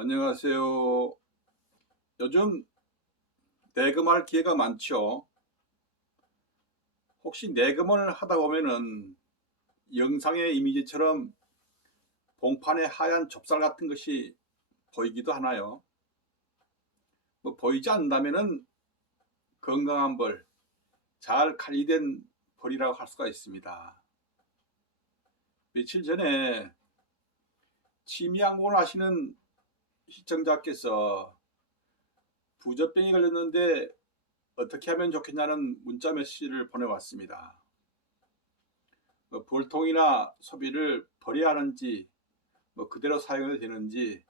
안녕하세요. 요즘 내금할 기회가 많죠. 혹시 내금을 하다 보면은 영상의 이미지처럼 봉판에 하얀 좁쌀 같은 것이 보이기도 하나요? 보이지 않는다면은 건강한 벌, 잘 관리된 벌이라고 할 수가 있습니다. 며칠 전에 취미양봉을 하시는 시청자께서 부젖병이 걸렸는데 어떻게 하면 좋겠냐는 문자 메시지를 보내왔습니다. 벌통이나 소비를 버려야 하는지 그대로 사용해도 되는지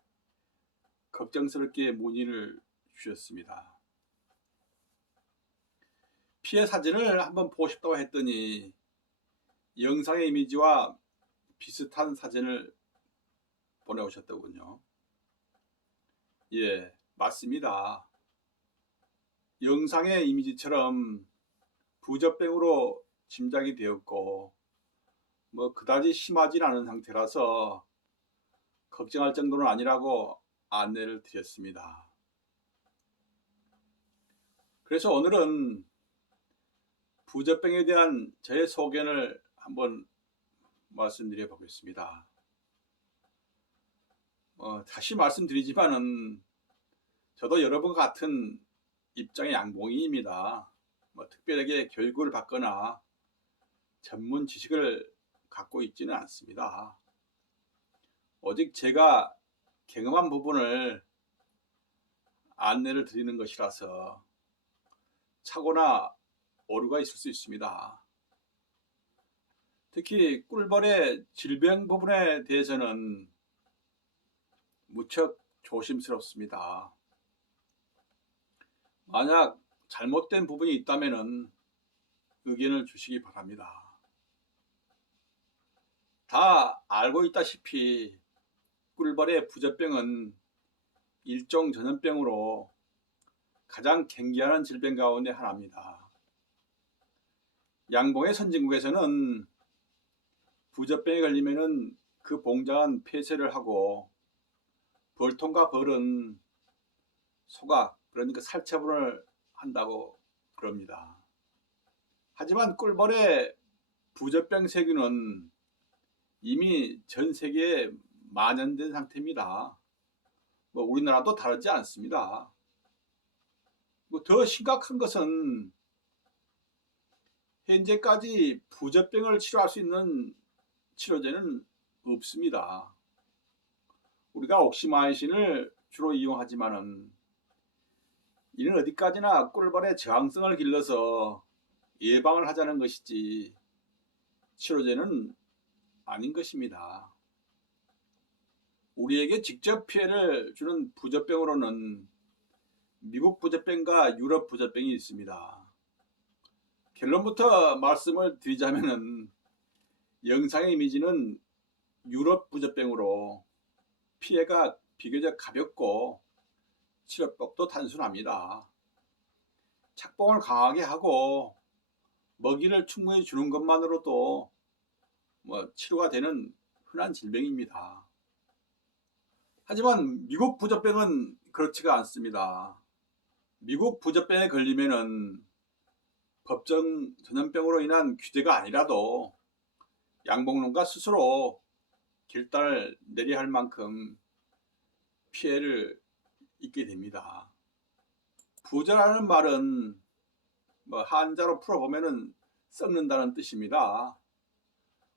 걱정스럽게 문의를 주셨습니다. 피해 사진을 한번 보고 싶다고 했더니 영상의 이미지와 비슷한 사진을 보내오셨더군요. 예, 맞습니다. 영상의 이미지처럼 부젖병으로 짐작이 되었고 그다지 심하진 않은 상태라서 걱정할 정도는 아니라고 안내를 드렸습니다. 그래서 오늘은 부젖병에 대한 제 소견을 한번 말씀드려 보겠습니다. 다시 말씀드리지만은 저도 여러분과 같은 입장의 양봉인입니다. 특별하게 교육을 받거나 전문 지식을 갖고 있지는 않습니다. 오직 제가 경험한 부분을 안내를 드리는 것이라서 착오나 오류가 있을 수 있습니다. 특히 꿀벌의 질병 부분에 대해서는 무척 조심스럽습니다. 만약 잘못된 부분이 있다면 의견을 주시기 바랍니다. 다 알고 있다시피 꿀벌의 부젖병은 일종 전염병으로 가장 경계하는 질병 가운데 하나입니다. 양봉의 선진국에서는 부젖병에 걸리면 그 봉장은 폐쇄를 하고 벌통과 벌은 소각, 그러니까 살처분을 한다고 그럽니다. 하지만 꿀벌의 부젖병 세균은 이미 전 세계에 만연된 상태입니다. 우리나라도 다르지 않습니다. 더 심각한 것은 현재까지 부젖병을 치료할 수 있는 치료제는 없습니다. 우리가 옥시마이신을 주로 이용하지만은 이는 어디까지나 꿀벌의 저항성을 길러서 예방을 하자는 것이지 치료제는 아닌 것입니다. 우리에게 직접 피해를 주는 부젖병으로는 미국 부젖병과 유럽 부젖병이 있습니다. 결론부터 말씀을 드리자면은 영상의 이미지는 유럽 부젖병으로 피해가 비교적 가볍고 치료법도 단순합니다. 착봉을 강하게 하고 먹이를 충분히 주는 것만으로도 치료가 되는 흔한 질병입니다. 하지만 미국 부젖병은 그렇지가 않습니다. 미국 부젖병에 걸리면은 법정 전염병으로 인한 규제가 아니라도 양봉농가 스스로 결단을 내려야 할 만큼 피해를 입게 됩니다. 부저라는 말은 한자로 풀어보면은 썩는다는 뜻입니다.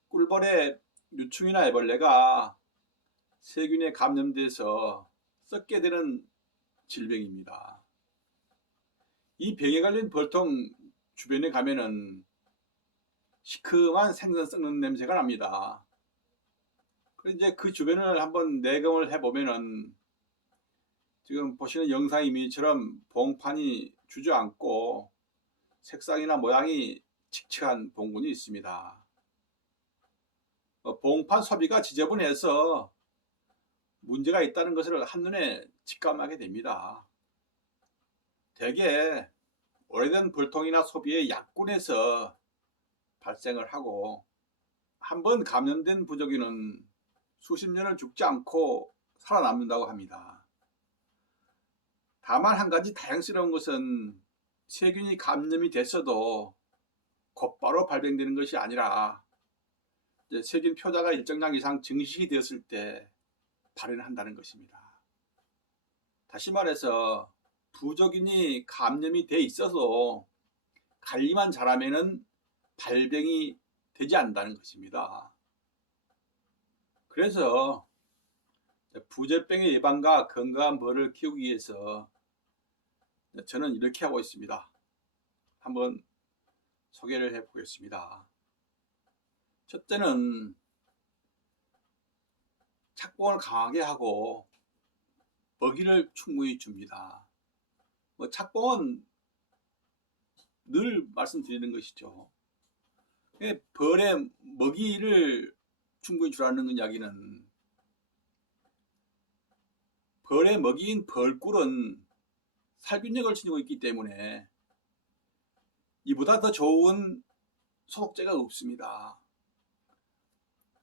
꿀벌의 유충이나 애벌레가 세균에 감염돼서 썩게 되는 질병입니다. 이 병에 걸린 벌통 주변에 가면은 시큼한 생선 썩는 냄새가 납니다. 이제 그 주변을 한번 내검을 해보면은 지금 보시는 영상 이미지처럼 봉판이 주저앉고 색상이나 모양이 칙칙한 봉군이 있습니다. 봉판 소비가 지저분해서 문제가 있다는 것을 한눈에 직감하게 됩니다. 대개 오래된 벌통이나 소비의 약군에서 발생을 하고 한번 감염된 부조기는 수십 년을 죽지 않고 살아남는다고 합니다. 다만 한 가지 다행스러운 것은 세균이 감염이 됐어도 곧바로 발병되는 것이 아니라 세균 표자가 일정량 이상 증식이 되었을 때 발현한다는 것입니다. 다시 말해서 부족인이 감염이 돼 있어도 관리만 잘하면 발병이 되지 않는다는 것입니다. 그래서 부적병의 예방과 건강한 벌을 키우기 위해서 저는 이렇게 하고 있습니다. 한번 소개를 해 보겠습니다. 첫째는 착봉을 강하게 하고 먹이를 충분히 줍니다. 착봉은 늘 말씀드리는 것이죠. 벌에 먹이를 충분히 주라는 이야기는 벌의 먹이인 벌꿀은 살균력을 지니고 있기 때문에 이보다 더 좋은 소독제가 없습니다.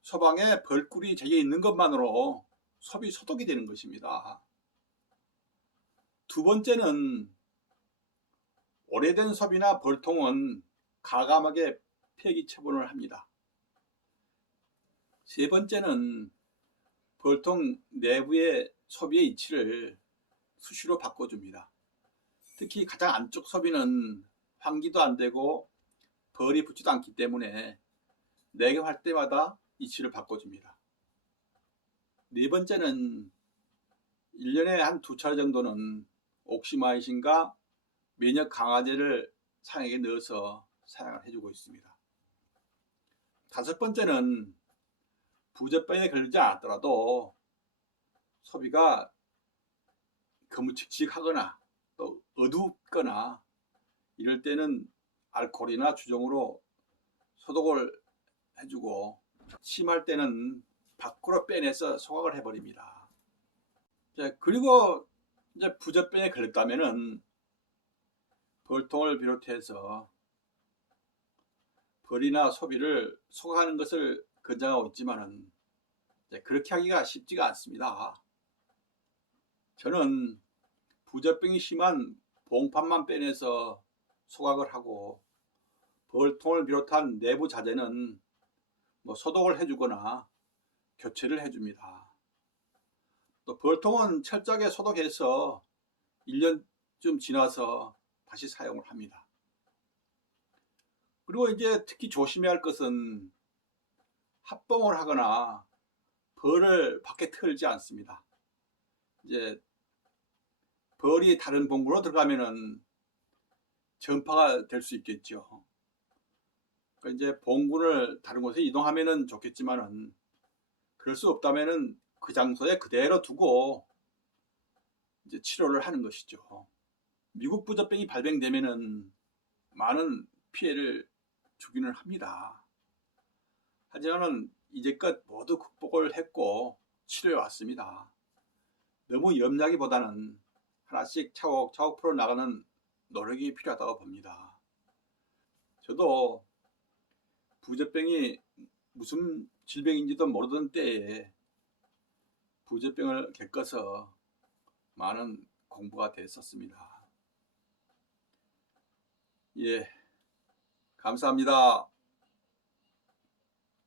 소방에 벌꿀이 재겨 있는 것만으로 섭이 소독이 되는 것입니다. 두 번째는 오래된 섭이나 벌통은 가감하게 폐기 처분을 합니다. 세 번째는 벌통 내부의 섭의 위치를 수시로 바꿔줍니다. 특히 가장 안쪽 섭이는 환기도 안 되고 벌이 붙지도 않기 때문에 내경할 때마다 위치를 바꿔줍니다. 네 번째는 1년에 한 2차례 정도는 옥시마이신과 면역 강화제를 상액에 넣어서 사용을 해주고 있습니다. 다섯 번째는 부적병에 걸리지 않았더라도 소비가 거무칙칙하거나 또 어둡거나 이럴 때는 알코올이나 주정으로 소독을 해주고 심할 때는 밖으로 빼내서 소각을 해버립니다. 그리고 이제 부적병에 걸렸다면은 벌통을 비롯해서 벌이나 소비를 소각하는 것을 권장하고 있지만은 그렇게 하기가 쉽지가 않습니다. 저는 부적병이 심한 봉판만 빼내서 소각을 하고 벌통을 비롯한 내부 자재는 소독을 해주거나 교체를 해줍니다. 또 벌통은 철저하게 소독해서 1년쯤 지나서 다시 사용을 합니다. 그리고 이제 특히 조심해야 할 것은 합봉을 하거나 벌을 밖에 틀지 않습니다. 이제 벌이 다른 봉구로 들어가면은 전파가 될 수 있겠죠. 그러니까 이제 봉구를 다른 곳에 이동하면은 좋겠지만은 그럴 수 없다면은 그 장소에 그대로 두고 이제 치료를 하는 것이죠. 미국 부적병이 발병되면은 많은 피해를 주기는 합니다. 하지만은 이제껏 모두 극복을 했고 치료해 왔습니다. 너무 염려하기보다는 하나씩 차곡차곡 풀어나가는 노력이 필요하다고 봅니다. 저도 부적병이 무슨 질병인지도 모르던 때에 부적병을 겪어서 많은 공부가 됐었습니다. 예, 감사합니다.